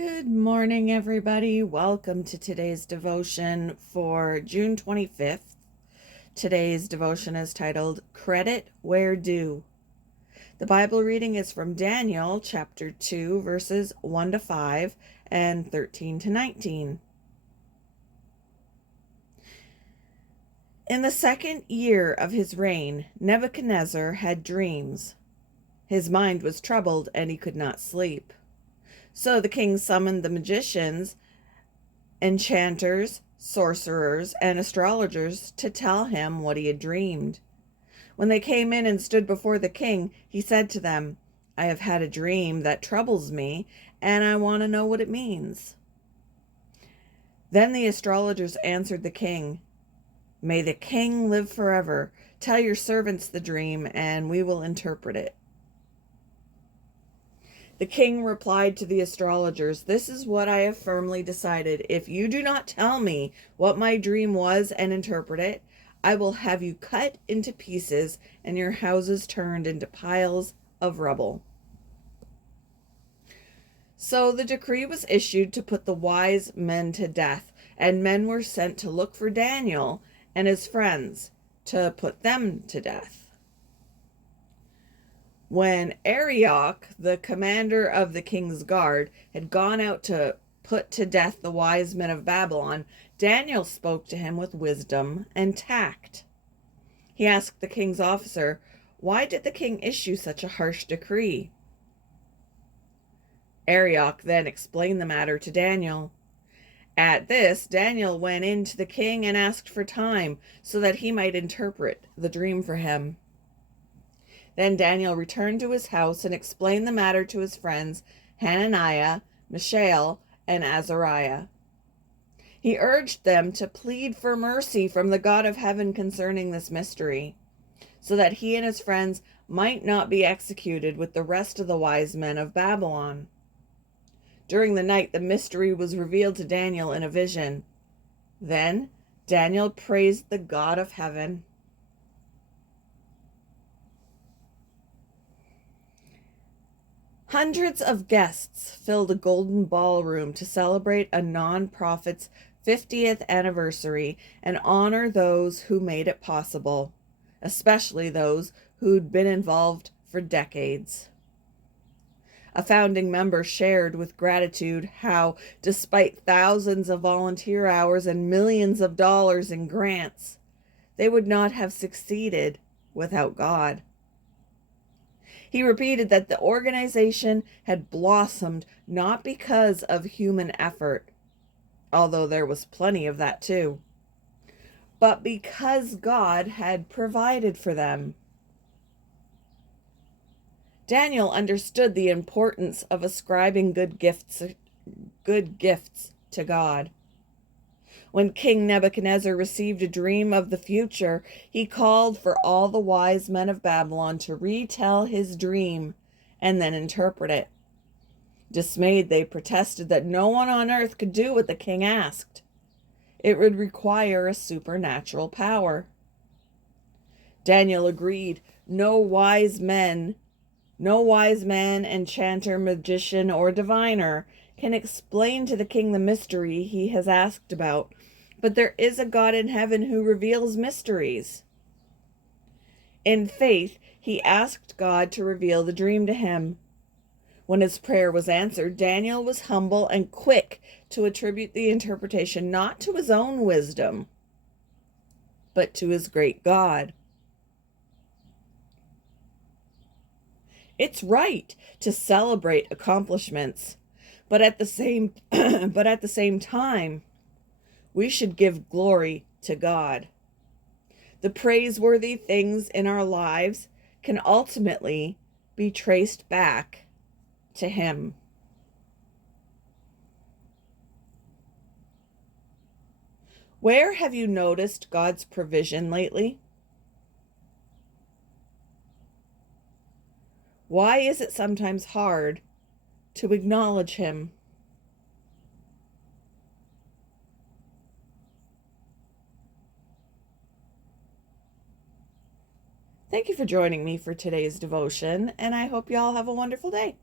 Good morning, everybody. Welcome to today's devotion for June 25th. Today's devotion is titled Credit Where Due. The Bible reading is from Daniel chapter 2, verses 1 to 5 and 13 to 19. In the second year of his reign, Nebuchadnezzar had dreams. His mind was troubled and he could not sleep. So the king summoned the magicians, enchanters, sorcerers, and astrologers to tell him what he had dreamed. When they came in and stood before the king, he said to them, "I have had a dream that troubles me, and I want to know what it means." Then the astrologers answered the king, "May the king live forever. Tell your servants the dream, and we will interpret it." The king replied to the astrologers, "This is what I have firmly decided. If you do not tell me what my dream was and interpret it, I will have you cut into pieces and your houses turned into piles of rubble." So the decree was issued to put the wise men to death, and men were sent to look for Daniel and his friends to put them to death. When Arioch, the commander of the king's guard, had gone out to put to death the wise men of Babylon, Daniel spoke to him with wisdom and tact. He asked the king's officer, "Why did the king issue such a harsh decree?" Arioch then explained the matter to Daniel. At this, Daniel went in to the king and asked for time so that he might interpret the dream for him. Then Daniel returned to his house and explained the matter to his friends Hananiah, Mishael, and Azariah. He urged them to plead for mercy from the God of heaven concerning this mystery, so that he and his friends might not be executed with the rest of the wise men of Babylon. During the night, the mystery was revealed to Daniel in a vision. Then Daniel praised the God of heaven. Hundreds of guests filled a golden ballroom to celebrate a non-profit's 50th anniversary and honor those who made it possible, especially those who'd been involved for decades. A founding member shared with gratitude how, despite thousands of volunteer hours and millions of dollars in grants, they would not have succeeded without God. He repeated that the organization had blossomed not because of human effort, although there was plenty of that too, but because God had provided for them. Daniel understood the importance of ascribing good gifts to God. When King Nebuchadnezzar received a dream of the future, he called for all the wise men of Babylon to retell his dream and then interpret it. Dismayed, they protested that no one on earth could do what the king asked. It would require a supernatural power. Daniel agreed. No wise man, enchanter, magician, or diviner can explain to the king the mystery he has asked about, but there is a God in heaven who reveals mysteries. In faith, he asked God to reveal the dream to him. When his prayer was answered, Daniel was humble and quick to attribute the interpretation not to his own wisdom, but to his great God. It's right to celebrate accomplishments, but at the same time, we should give glory to God. The praiseworthy things in our lives can ultimately be traced back to Him. Where have you noticed God's provision lately? Why is it sometimes hard to acknowledge Him? Thank you for joining me for today's devotion, and I hope you all have a wonderful day.